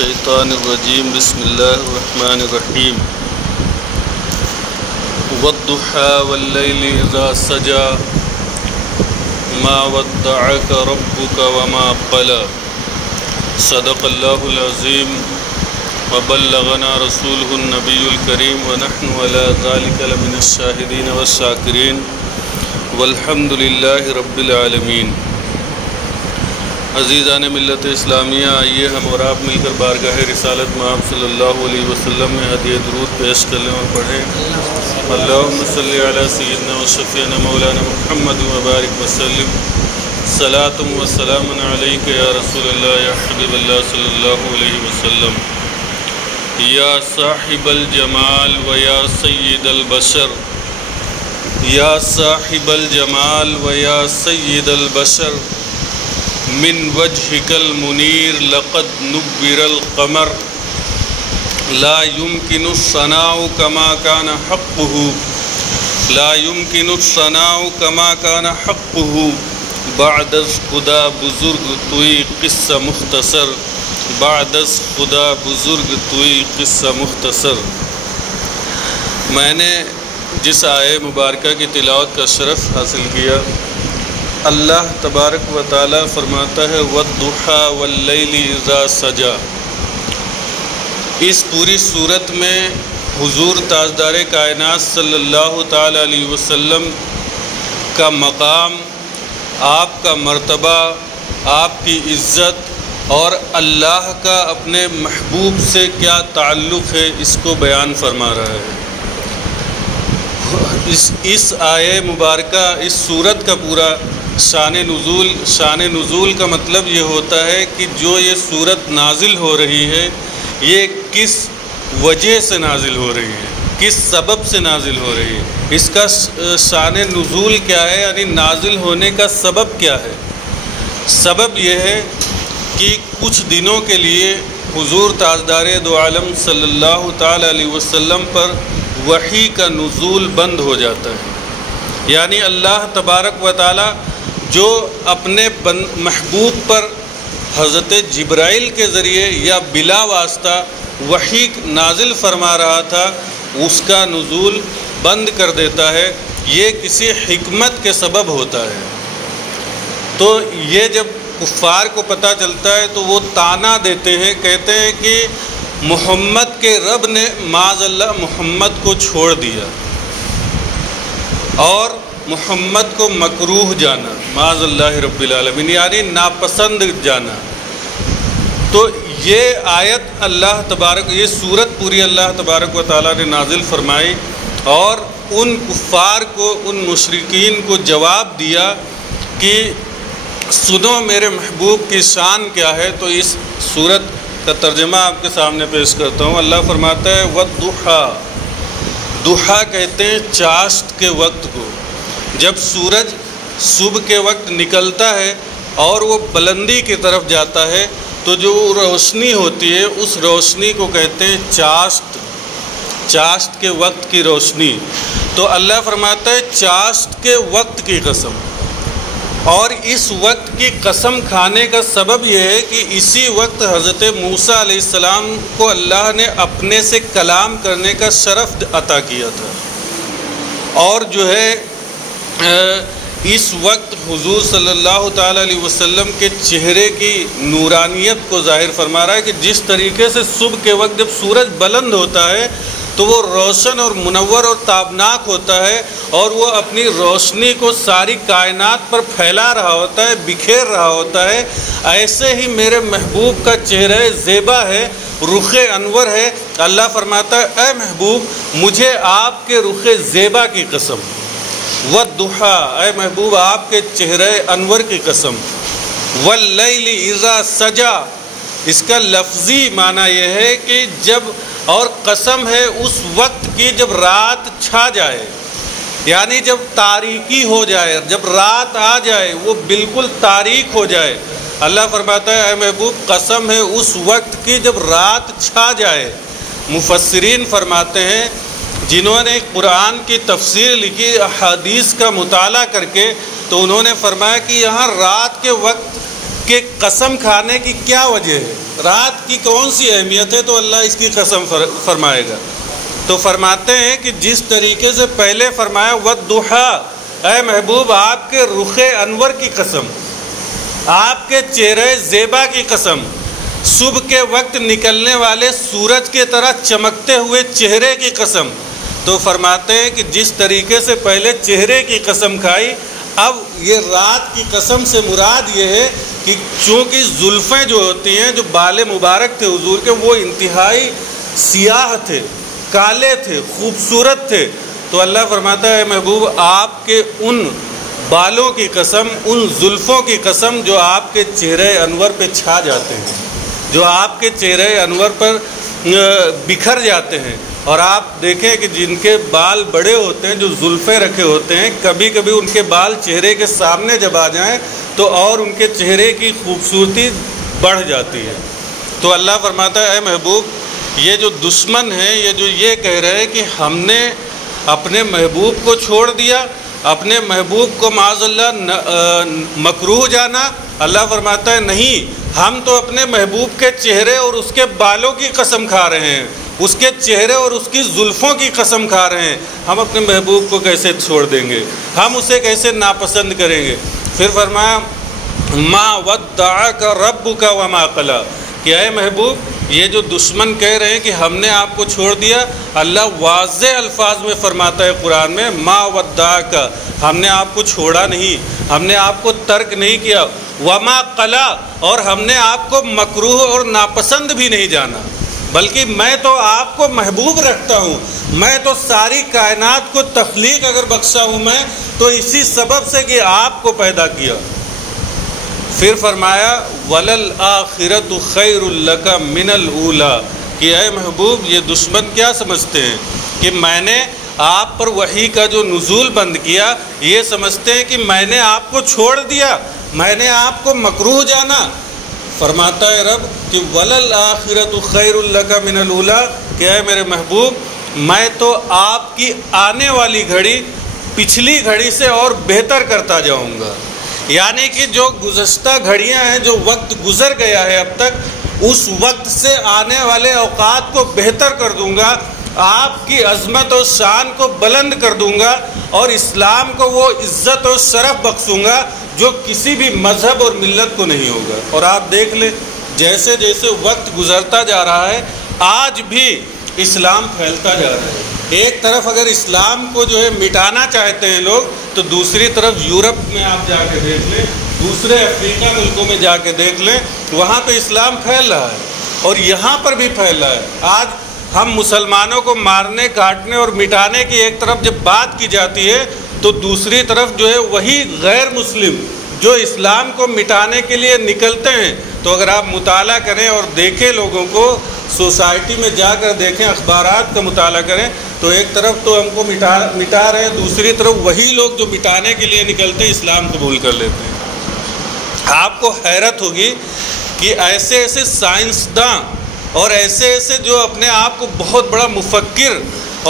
الشیطان الرجیم بسم اللہ الرحمن الرحیم والضحى واللیل اذا سجى ما ودعك ربك وما قلى صدق اللہ العظیم وبلغنا رسوله النبی الکریم ونحن على ذلك لمن الشاہدین والشاکرین والحمد للہ رب العالمین۔ عزیزان ملت اسلامیہ، آئیے ہم اور آپ مل کر بارگاہ رسالت مآب صلی اللہ علیہ وسلم میں ہدیہ درود پیش کر لیں اور پڑھیں۔ اللہم صلی علی سیدنا و شفیعنا مولانا محمد وبارک وسلم، صلاۃ و سلام علیک یا رسول اللہ یا حبیب اللہ صلی اللہ علیہ وسلم۔ یا صاحب الجمال و یا سید البشر، یا صاحب الجمال و یا سید البشر، من وجهك المنير لقد نبر القمر، لا يمكن الثناء كما كان حقه، لا يمكن الثناء كما كان حقه، بعد از خدا بزرگ توئی قصہ مختصر، بعد از خدا بزرگ توئی قصہ مختصر۔ میں نے جس آیے مبارکہ کی تلاوت کا شرف حاصل کیا، اللہ تبارک و تعالی فرماتا ہے وَالضُّحَى وَاللَّيْلِ إِذَا سَجَى۔ اس پوری صورت میں حضور تاجدار کائنات صلی اللہ تعالی علیہ وسلم کا مقام، آپ کا مرتبہ، آپ کی عزت اور اللہ کا اپنے محبوب سے کیا تعلق ہے، اس کو بیان فرما رہا ہے۔ اس آیے مبارکہ، اس صورت کا پورا شان نزول کا مطلب یہ ہوتا ہے کہ جو یہ صورت نازل ہو رہی ہے یہ کس وجہ سے نازل ہو رہی ہے، کس سبب سے نازل ہو رہی ہے، اس کا شان نزول کیا ہے، یعنی نازل ہونے کا سبب کیا ہے۔ سبب یہ ہے کہ کچھ دنوں کے لیے حضور تاجدار دو عالم صلی اللہ تعالی علیہ وسلم پر وحی کا نزول بند ہو جاتا ہے، یعنی اللہ تبارک و تعالی جو اپنے محبوب پر حضرت جبرائیل کے ذریعے یا بلا واسطہ وحی نازل فرما رہا تھا، اس کا نزول بند کر دیتا ہے۔ یہ کسی حکمت کے سبب ہوتا ہے۔ تو یہ جب کفار کو پتہ چلتا ہے تو وہ طعنہ دیتے ہیں، کہتے ہیں کہ محمد کے رب نے معاذ اللہ محمد کو چھوڑ دیا اور محمد کو مکروہ جانا، معاذ اللہ رب العالمین، یعنی ناپسند جانا۔ تو یہ آیت اللہ تبارک، یہ صورت پوری اللہ تبارک و تعالیٰ نے نازل فرمائی اور ان کفار کو، ان مشرکین کو جواب دیا کہ سنو میرے محبوب کی شان کیا ہے۔ تو اس صورت کا ترجمہ آپ کے سامنے پیش کرتا ہوں۔ اللہ فرماتا ہے وَالضُّحَى، ضحیٰ کہتے ہیں چاشت کے وقت کو، جب سورج صبح کے وقت نکلتا ہے اور وہ بلندی کی طرف جاتا ہے تو جو روشنی ہوتی ہے اس روشنی کو کہتے ہیں چاشت، چاشت کے وقت کی روشنی۔ تو اللہ فرماتا ہے چاشت کے وقت کی قسم، اور اس وقت کی قسم کھانے کا سبب یہ ہے کہ اسی وقت حضرت موسیٰ علیہ السلام کو اللہ نے اپنے سے کلام کرنے کا شرف عطا کیا تھا، اور جو ہے اس وقت حضور صلی اللہ تعالی علیہ وسلم کے چہرے کی نورانیت کو ظاہر فرما رہا ہے کہ جس طریقے سے صبح کے وقت جب سورج بلند ہوتا ہے تو وہ روشن اور منور اور تابناک ہوتا ہے، اور وہ اپنی روشنی کو ساری کائنات پر پھیلا رہا ہوتا ہے، بکھیر رہا ہوتا ہے، ایسے ہی میرے محبوب کا چہرہ زیبا ہے، رخ انور ہے۔ اللہ فرماتا ہے اے محبوب مجھے آپ کے رخ زیبا کی قسم، وَالضُّحَى، اے محبوب آپ کے چہرے انور کی قسم، وَاللَّيْلِ اِذَا سَجَى، اس کا لفظی معنی یہ ہے کہ جب، اور قسم ہے اس وقت کی جب رات چھا جائے، یعنی جب تاریکی ہو جائے، جب رات آ جائے وہ بالکل تاریک ہو جائے۔ اللہ فرماتا ہے اے محبوب قسم ہے اس وقت کی جب رات چھا جائے۔ مفسرین فرماتے ہیں جنہوں نے قرآن کی تفسیر لکھی احادیث کا مطالعہ کر کے، تو انہوں نے فرمایا کہ یہاں رات کے وقت کہ قسم کھانے کی کیا وجہ ہے، رات کی کون سی اہمیت ہے تو اللہ اس کی قسم فرمائے گا؟ تو فرماتے ہیں کہ جس طریقے سے پہلے فرمایا والضحیٰ، اے محبوب آپ کے رخ انور کی قسم، آپ کے چہرے زیبا کی قسم، صبح کے وقت نکلنے والے سورج کے طرح چمکتے ہوئے چہرے کی قسم۔ تو فرماتے ہیں کہ جس طریقے سے پہلے چہرے کی قسم کھائی، اب یہ رات کی قسم سے مراد یہ ہے کہ چونکہ زلفیں جو ہوتی ہیں، جو بال مبارک تھے حضور کے، وہ انتہائی سیاہ تھے، کالے تھے، خوبصورت تھے، تو اللہ فرماتا ہے محبوب آپ کے ان بالوں کی قسم، ان زلفوں کی قسم جو آپ کے چہرے انور پہ چھا جاتے ہیں، جو آپ کے چہرے انور پر بکھر جاتے ہیں۔ اور آپ دیکھیں کہ جن کے بال بڑے ہوتے ہیں، جو زلفیں رکھے ہوتے ہیں، کبھی کبھی ان کے بال چہرے کے سامنے جب آ جائیں تو اور ان کے چہرے کی خوبصورتی بڑھ جاتی ہے۔ تو اللہ فرماتا ہے اے محبوب یہ جو دشمن ہیں، یہ جو یہ کہہ رہے ہیں کہ ہم نے اپنے محبوب کو چھوڑ دیا، اپنے محبوب کو معاذ اللہ مکروہ جانا، اللہ فرماتا ہے نہیں، ہم تو اپنے محبوب کے چہرے اور اس کے بالوں کی قسم کھا رہے ہیں، اس کے چہرے اور اس کی زلفوں کی قسم کھا رہے ہیں، ہم اپنے محبوب کو کیسے چھوڑ دیں گے، ہم اسے کیسے ناپسند کریں گے؟ پھر فرمایا ما ودعک ربک وما قلی، کہ اے محبوب یہ جو دشمن کہہ رہے ہیں کہ ہم نے آپ کو چھوڑ دیا، اللہ واضح الفاظ میں فرماتا ہے قرآن میں ما ودعک، ہم نے آپ کو چھوڑا نہیں، ہم نے آپ کو ترک نہیں کیا، وما قلی، اور ہم نے آپ کو مکروہ اور ناپسند بھی نہیں جانا، بلکہ میں تو آپ کو محبوب رکھتا ہوں، میں تو ساری کائنات کو تخلیق اگر بخشا ہوں میں تو اسی سبب سے کہ آپ کو پیدا کیا۔ پھر فرمایا وَلَلْآخِرَةُ خَيْرٌ لَكَ مِنَ الْأُولَىٰ، کہ اے محبوب یہ دشمن کیا سمجھتے ہیں کہ میں نے آپ پر وحی کا جو نزول بند کیا، یہ سمجھتے ہیں کہ میں نے آپ کو چھوڑ دیا، میں نے آپ کو مکروہ جانا۔ فرماتا ہے رب کہ وَلَلْآخِرَةُ خَيْرٌ لَكَ مِنَ الْأُولَىٰ، کہ اے میرے محبوب میں تو آپ کی آنے والی گھڑی پچھلی گھڑی سے اور بہتر کرتا جاؤں گا، یعنی کہ جو گزشتہ گھڑیاں ہیں، جو وقت گزر گیا ہے اب تک، اس وقت سے آنے والے اوقات کو بہتر کر دوں گا، آپ کی عظمت اور شان کو بلند کر دوں گا، اور اسلام کو وہ عزت اور شرف بخشوں گا جو کسی بھی مذہب اور ملت کو نہیں ہوگا۔ اور آپ دیکھ لیں جیسے جیسے وقت گزرتا جا رہا ہے، آج بھی اسلام پھیلتا جا رہا ہے۔ ایک طرف اگر اسلام کو جو ہے مٹانا چاہتے ہیں لوگ، تو دوسری طرف یورپ میں آپ جا کے دیکھ لیں، دوسرے افریقہ ملکوں میں جا کے دیکھ لیں، وہاں پہ اسلام پھیل رہا ہے اور یہاں پر بھی پھیل رہا ہے۔ آج ہم مسلمانوں کو مارنے، کاٹنے اور مٹانے کی ایک طرف جب بات کی جاتی ہے تو دوسری طرف جو ہے وہی غیر مسلم جو اسلام کو مٹانے کے لیے نکلتے ہیں۔ تو اگر آپ مطالعہ کریں اور دیکھیں، لوگوں کو سوسائٹی میں جا کر دیکھیں، اخبارات کا مطالعہ کریں، تو ایک طرف تو ہم کو مٹا رہے ہیں، دوسری طرف وہی لوگ جو مٹانے کے لیے نکلتے ہیں اسلام قبول کر لیتے ہیں۔ آپ کو حیرت ہوگی کہ ایسے ایسے سائنسداں اور ایسے ایسے جو اپنے آپ کو بہت بڑا مفکر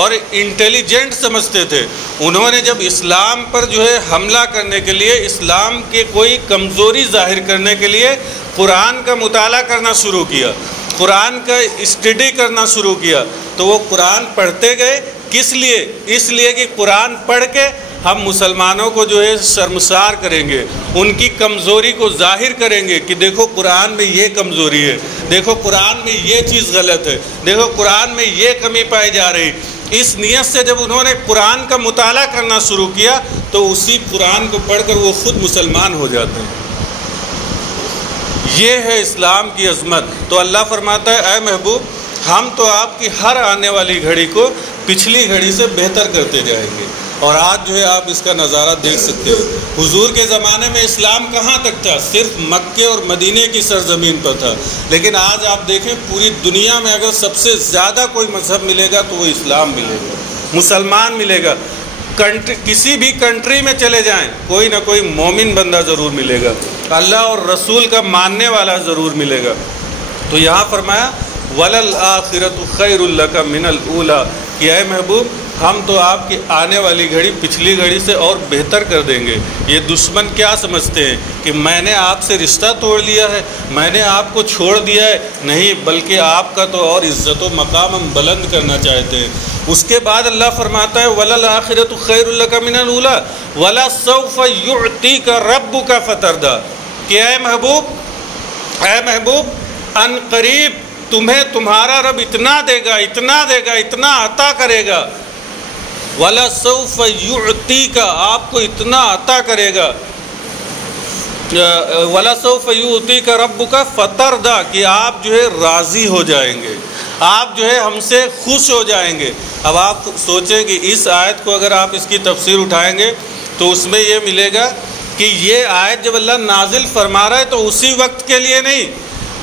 اور انٹیلیجنٹ سمجھتے تھے، انہوں نے جب اسلام پر جو ہے حملہ کرنے کے لیے، اسلام کے کوئی کمزوری ظاہر کرنے کے لیے قرآن کا مطالعہ کرنا شروع کیا، قرآن کا اسٹڈی کرنا شروع کیا، تو وہ قرآن پڑھتے گئے۔ کس لیے؟ اس لیے کہ قرآن پڑھ کے ہم مسلمانوں کو جو ہے شرمسار کریں گے، ان کی کمزوری کو ظاہر کریں گے کہ دیکھو قرآن میں یہ کمزوری ہے، دیکھو قرآن میں یہ چیز غلط ہے، دیکھو قرآن میں یہ کمی پائی جا رہی۔ اس نیت سے جب انہوں نے قرآن کا مطالعہ کرنا شروع کیا تو اسی قرآن کو پڑھ کر وہ خود مسلمان ہو جاتے ہیں۔ یہ ہے اسلام کی عظمت۔ تو اللہ فرماتا ہے اے محبوب ہم تو آپ کی ہر آنے والی گھڑی کو پچھلی گھڑی سے بہتر کرتے جائیں گے۔ اور آج جو ہے آپ اس کا نظارہ دیکھ سکتے ہو، حضور کے زمانے میں اسلام کہاں تک تھا؟ صرف مکے اور مدینے کی سرزمین پر تھا، لیکن آج آپ دیکھیں پوری دنیا میں اگر سب سے زیادہ کوئی مذہب ملے گا تو وہ اسلام ملے گا، مسلمان ملے گا۔ کسی بھی کنٹری میں چلے جائیں کوئی نہ کوئی مومن بندہ ضرور ملے گا، اللہ اور رسول کا ماننے والا ضرور ملے گا۔ تو یہاں فرمایا وَلَلْآخِرَةُ خَيْرٌ لَكَ مِنَ الْأُولَىٰ، کہ اے محبوب ہم تو آپ کی آنے والی گھڑی پچھلی گھڑی سے اور بہتر کر دیں گے۔ یہ دشمن کیا سمجھتے ہیں کہ میں نے آپ سے رشتہ توڑ لیا ہے، میں نے آپ کو چھوڑ دیا ہے، نہیں، بلکہ آپ کا تو اور عزت و مقام ہم بلند کرنا چاہتے ہیں۔ اس کے بعد اللہ فرماتا ہے وَلَلْآخِرَةُ خَيْرٌ لَكَ مِنَ الْأُولَىٰ وَلَسَوْفَ يُعْطِيكَ رَبُّكَ فَتَرْضَىٰ، کہ اے محبوب ان قریب تمہیں تمہارا رب اتنا دے گا، اتنا دے گا، اتنا عطا کرے گا، وَلَسَوْفَ يُعْطِيكَ، آپ کو اتنا عطا کرے گا، وَلَسَوْفَ يُعْطِيكَ رَبُّكَ فَتَرْضَىٰ، کہ آپ جو ہے راضی ہو جائیں گے، آپ جو ہے ہم سے خوش ہو جائیں گے۔ اب آپ سوچیں کہ اس آیت کو اگر آپ اس کی تفسیر اٹھائیں گے تو اس میں یہ ملے گا کہ یہ آیت جب اللہ نازل فرما رہا ہے تو اسی وقت کے لیے نہیں،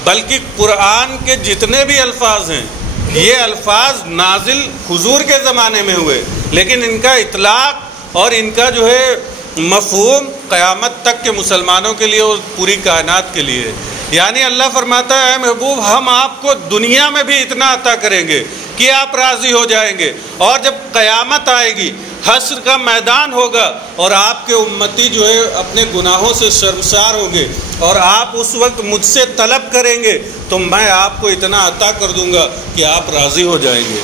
بلکہ قرآن کے جتنے بھی الفاظ ہیں یہ الفاظ نازل حضور کے زمانے میں ہوئے، لیکن ان کا اطلاق اور ان کا جو ہے مفہوم قیامت تک کے مسلمانوں کے لیے اور پوری کائنات کے لیے۔ یعنی اللہ فرماتا ہے اے محبوب ہم آپ کو دنیا میں بھی اتنا عطا کریں گے کہ آپ راضی ہو جائیں گے، اور جب قیامت آئے گی، حشر کا میدان ہوگا اور آپ کے امتی جو ہے اپنے گناہوں سے شرمسار ہوں گے اور آپ اس وقت مجھ سے طلب کریں گے تو میں آپ کو اتنا عطا کر دوں گا کہ آپ راضی ہو جائیں گے۔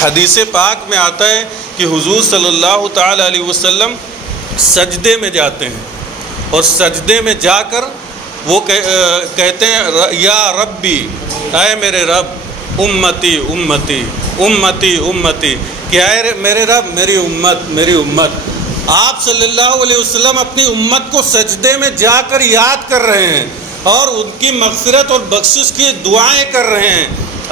حدیث پاک میں آتا ہے کہ حضور صلی اللہ تعالی علیہ وسلم سجدے میں جاتے ہیں اور سجدے میں جا کر وہ کہتے ہیں یا ربی، اے میرے رب، امتی امتی امتی امتی، کہ اے میرے رب میری امت میری امت۔ آپ صلی اللہ علیہ وسلم اپنی امت کو سجدے میں جا کر یاد کر رہے ہیں اور ان کی مغفرت اور بخشش کی دعائیں کر رہے ہیں۔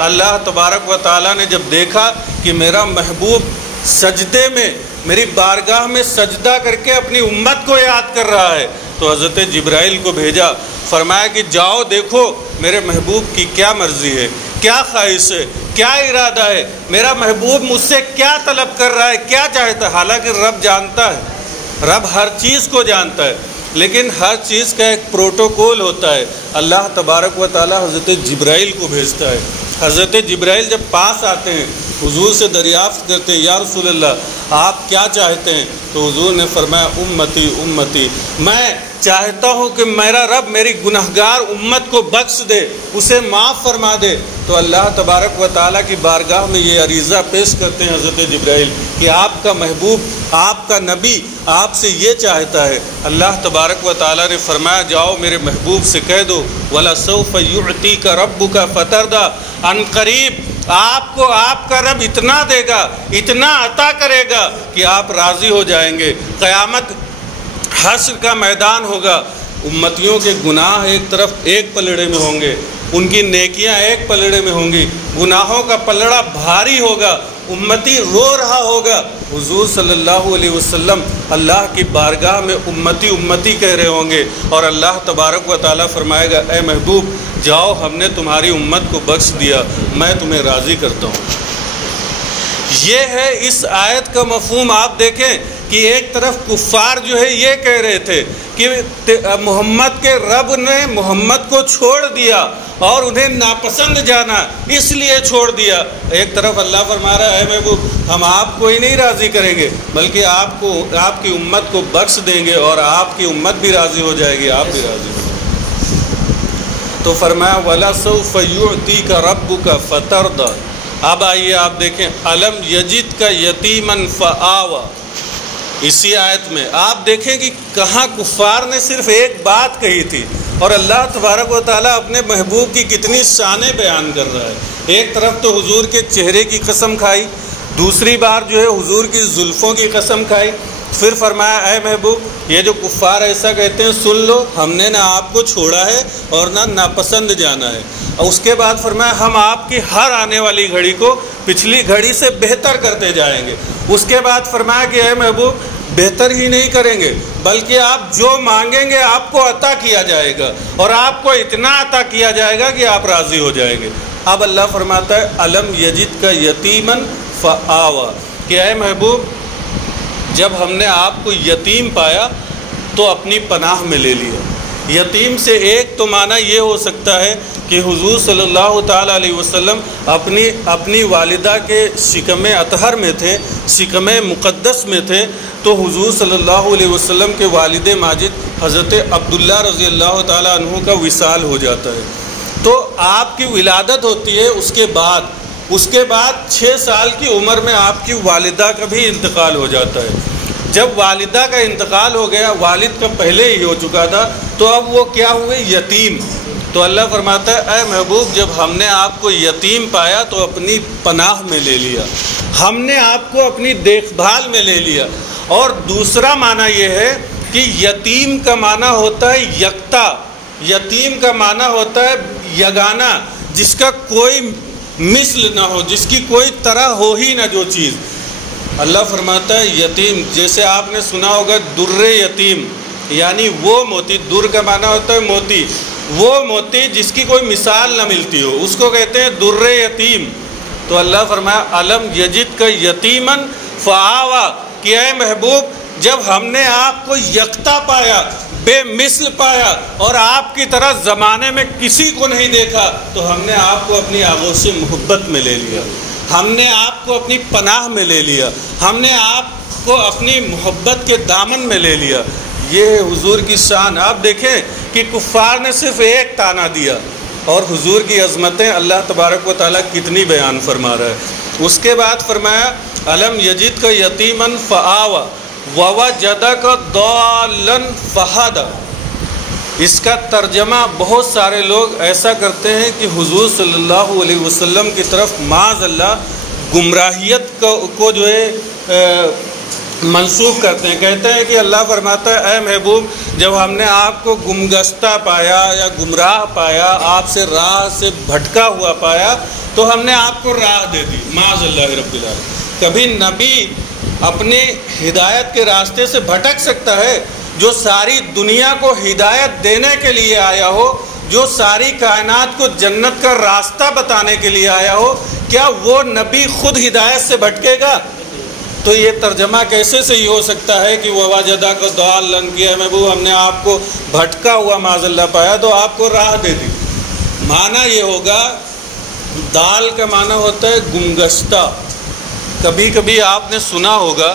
اللہ تبارک و تعالیٰ نے جب دیکھا کہ میرا محبوب سجدے میں میری بارگاہ میں سجدہ کر کے اپنی امت کو یاد کر رہا ہے تو حضرت جبرائیل کو بھیجا، فرمایا کہ جاؤ دیکھو میرے محبوب کی کیا مرضی ہے، کیا خواہش ہے، کیا ارادہ ہے، میرا محبوب مجھ سے کیا طلب کر رہا ہے، کیا چاہتا ہے۔ حالانکہ رب جانتا ہے، رب ہر چیز کو جانتا ہے، لیکن ہر چیز کا ایک پروٹوکول ہوتا ہے۔ اللہ تبارک و تعالیٰ حضرت جبرائیل کو بھیجتا ہے۔ حضرت جبرائیل جب پاس آتے ہیں حضور سے دریافت کرتے ہیں یا رسول اللہ آپ کیا چاہتے ہیں، تو حضور نے فرمایا امتی امتی، میں چاہتا ہوں کہ میرا رب میری گنہگار امت کو بخش دے، اسے معاف فرما دے۔ تو اللہ تبارک و تعالیٰ کی بارگاہ میں یہ عریضہ پیش کرتے ہیں حضرت جبرائیل کہ آپ کا محبوب، آپ کا نبی آپ سے یہ چاہتا ہے۔ اللہ تبارک و تعالیٰ نے فرمایا جاؤ میرے محبوب سے کہہ دو وَلَسَوْفَ يُعْطِيكَ رَبُّكَ فَتَرْضَىٰ، ان قریب آپ کو آپ کا رب اتنا دے گا، اتنا عطا کرے گا کہ آپ راضی ہو جائیں گے۔ قیامت حشر کا میدان ہوگا، امتیوں کے گناہ ایک طرف ایک پلڑے میں ہوں گے، ان کی نیکیاں ایک پلڑے میں ہوں گی، گناہوں کا پلڑا بھاری ہوگا، امتی رو رہا ہوگا۔ حضور صلی اللہ علیہ وسلم اللہ کی بارگاہ میں امتی امتی کہہ رہے ہوں گے اور اللہ تبارک و تعالیٰ فرمائے گا اے محبوب جاؤ ہم نے تمہاری امت کو بخش دیا، میں تمہیں راضی کرتا ہوں۔ یہ ہے اس آیت کا مفہوم۔ آپ دیکھیں کہ ایک طرف کفار جو ہے یہ کہہ رہے تھے کہ محمد کے رب نے محمد کو چھوڑ دیا اور انہیں ناپسند جانا اس لیے چھوڑ دیا، ایک طرف اللہ فرما رہا ہے محبوب ہم آپ کو ہی نہیں راضی کریں گے بلکہ آپ کی امت کو بخش دیں گے اور آپ کی امت بھی راضی ہو جائے گی، آپ بھی راضی ہو جائیں گے۔ تو فرمایا وَلَسَوْفَ يُعْطِيكَ رَبُّكَ فَتَرْضَىٰ۔ اب آئیے آپ دیکھیں الم یجد کا یتیمن فآوا، اسی آیت میں آپ دیکھیں کہ کہاں کفار نے صرف ایک بات کہی تھی اور اللہ تبارک و تعالیٰ اپنے محبوب کی کتنی شانیں بیان کر رہا ہے۔ ایک طرف تو حضور کے چہرے کی قسم کھائی، دوسری بار جو ہے حضور کی زلفوں کی قسم کھائی، پھر فرمایا اے محبوب یہ جو کفار ایسا کہتے ہیں سن لو، ہم نے نہ آپ کو چھوڑا ہے اور نہ ناپسند جانا ہے۔ اور اس کے بعد فرمایا ہم آپ کی ہر آنے والی گھڑی کو پچھلی گھڑی سے بہتر کرتے جائیں گے۔ اس کے بعد فرمایا کہ اے محبوب بہتر ہی نہیں کریں گے بلکہ آپ جو مانگیں گے آپ کو عطا کیا جائے گا اور آپ کو اتنا عطا کیا جائے گا کہ آپ راضی ہو جائیں گے۔ اب اللہ فرماتا ہے الم یجد کا یتیمن فآوا، کہ اے محبوب جب ہم نے آپ کو یتیم پایا تو اپنی پناہ میں لے لیا، یتیم سے ایک تو معنی یہ ہو سکتا ہے کہ حضور صلی اللہ تعالیٰ علیہ وسلم اپنی والدہ کے شکم اطہر میں تھے، شکم مقدس میں تھے، تو حضور صلی اللہ علیہ وسلم کے والد ماجد حضرت عبداللہ رضی اللہ تعالیٰ عنہ کا وصال ہو جاتا ہے، تو آپ کی ولادت ہوتی ہے۔ اس کے بعد 6 سال کی عمر میں آپ کی والدہ کا بھی انتقال ہو جاتا ہے۔ جب والدہ کا انتقال ہو گیا، والد کا پہلے ہی ہو چکا تھا، تو اب وہ کیا ہوئے؟ یتیم۔ تو اللہ فرماتا ہے اے محبوب، جب ہم نے آپ کو یتیم پایا تو اپنی پناہ میں لے لیا، ہم نے آپ کو اپنی دیکھ بھال میں لے لیا۔ اور دوسرا معنی یہ ہے کہ یتیم کا معنی ہوتا ہے یکتا، یتیم کا معنی ہوتا ہے یگانہ، جس کا کوئی مثل نہ ہو، جس کی کوئی طرح ہو ہی نہ جو چیز۔ اللہ فرماتا ہے یتیم، جیسے آپ نے سنا ہوگا در یتیم، یعنی وہ موتی، در کا معنی ہوتا ہے موتی، وہ موتی جس کی کوئی مثال نہ ملتی ہو، اس کو کہتے ہیں در یتیم۔ تو اللہ فرمایا الم یجد کا یتیمن فآوا، کہ اے محبوب جب ہم نے آپ کو یکتا پایا، بے مثل پایا، اور آپ کی طرح زمانے میں کسی کو نہیں دیکھا، تو ہم نے آپ کو اپنی آغوش محبت میں لے لیا، ہم نے آپ کو اپنی پناہ میں لے لیا، ہم نے آپ کو اپنی محبت کے دامن میں لے لیا۔ یہ ہے حضور کی شان۔ آپ دیکھیں کہ کفار نے صرف ایک تانا دیا، اور حضور کی عظمتیں اللہ تبارک و تعالیٰ کتنی بیان فرما رہا ہے۔ اس کے بعد فرمایا الم یجد کا یتیمن فآوا ووجدک ضالا فہدی۔ اس کا ترجمہ بہت سارے لوگ ایسا کرتے ہیں کہ حضور صلی اللہ علیہ وسلم کی طرف معاذ اللہ گمراہیت کو جو ہے منسوخ کرتے ہیں، کہتے ہیں کہ اللہ فرماتا ہے اے محبوب جب ہم نے آپ کو گمگشتہ پایا یا گمراہ پایا، آپ سے راہ سے بھٹکا ہوا پایا، تو ہم نے آپ کو راہ دے دی۔ معاذ اللہ رب العالمین۔ کبھی نبی اپنے ہدایت کے راستے سے بھٹک سکتا ہے؟ جو ساری دنیا کو ہدایت دینے کے لیے آیا ہو، جو ساری کائنات کو جنت کا راستہ بتانے کے لیے آیا ہو، کیا وہ نبی خود ہدایت سے بھٹکے گا؟ تو یہ ترجمہ کیسے صحیح ہو سکتا ہے کہ ووجدک ضالا، کیا محبوب ہم نے آپ کو بھٹکا ہوا معاذ اللہ پایا تو آپ کو راہ دے دی۔ معنی یہ ہوگا، دال کا معنی ہوتا ہے گمگشتہ۔ کبھی کبھی آپ نے سنا ہوگا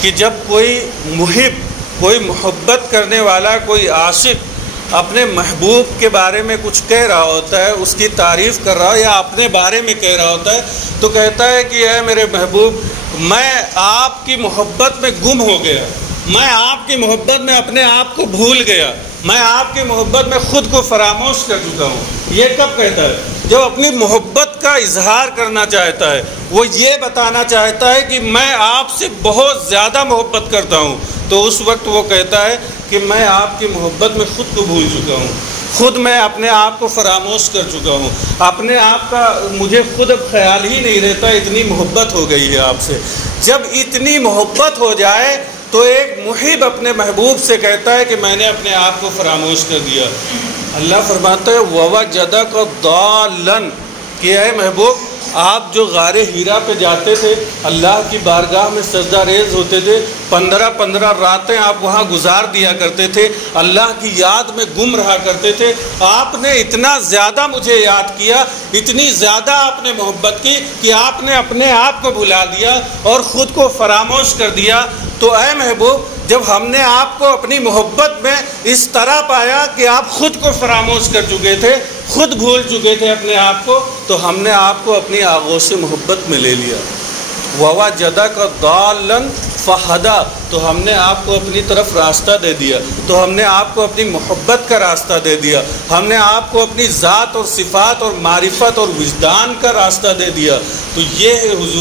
کہ جب کوئی محب، کوئی محبت کرنے والا، کوئی عاشق اپنے محبوب کے بارے میں کچھ کہہ رہا ہوتا ہے، اس کی تعریف کر رہا ہو یا اپنے بارے میں کہہ رہا ہوتا ہے، تو کہتا ہے کہ اے میرے محبوب میں آپ کی محبت میں گم ہو گیا، میں آپ کی محبت میں اپنے آپ کو بھول گیا، میں آپ کی محبت میں خود کو فراموش کر چکا ہوں۔ یہ کب کہتا ہے؟ جب اپنی محبت کا اظہار کرنا چاہتا ہے، وہ یہ بتانا چاہتا ہے کہ میں آپ سے بہت زیادہ محبت کرتا ہوں، تو اس وقت وہ کہتا ہے کہ میں آپ کی محبت میں خود کو بھول چکا ہوں، خود میں اپنے آپ کو فراموش کر چکا ہوں، اپنے آپ کا مجھے خود اب خیال ہی نہیں رہتا، اتنی محبت ہو گئی ہے آپ سے۔ جب اتنی محبت ہو جائے تو ایک محب اپنے محبوب سے کہتا ہے کہ میں نے اپنے آپ کو فراموش کر دیا۔ اللہ فرماتا ہے ووجدک ضالا، کہ اے محبوب آپ جو غار ہیرا پہ جاتے تھے، اللہ کی بارگاہ میں سجدہ ریز ہوتے تھے، 15 راتیں آپ وہاں گزار دیا کرتے تھے، اللہ کی یاد میں گم رہا کرتے تھے، آپ نے اتنا زیادہ مجھے یاد کیا، اتنی زیادہ آپ نے محبت کی کہ آپ نے اپنے آپ کو بھلا دیا اور خود کو فراموش کر دیا۔ تو اے محبوب جب ہم نے آپ کو اپنی محبت میں اس طرح پایا کہ آپ خود کو فراموش کر چکے تھے، خود بھول چکے تھے اپنے آپ کو، تو ہم نے آپ کو اپنی آغوش محبت میں لے لیا۔ ووجدک ضالا فہدی، تو ہم نے آپ کو اپنی طرف راستہ دے دیا، تو ہم نے آپ کو اپنی محبت کا راستہ دے دیا، ہم نے آپ کو اپنی ذات اور صفات اور معرفت اور وجدان کا راستہ دے دیا۔ تو یہ ہے حضور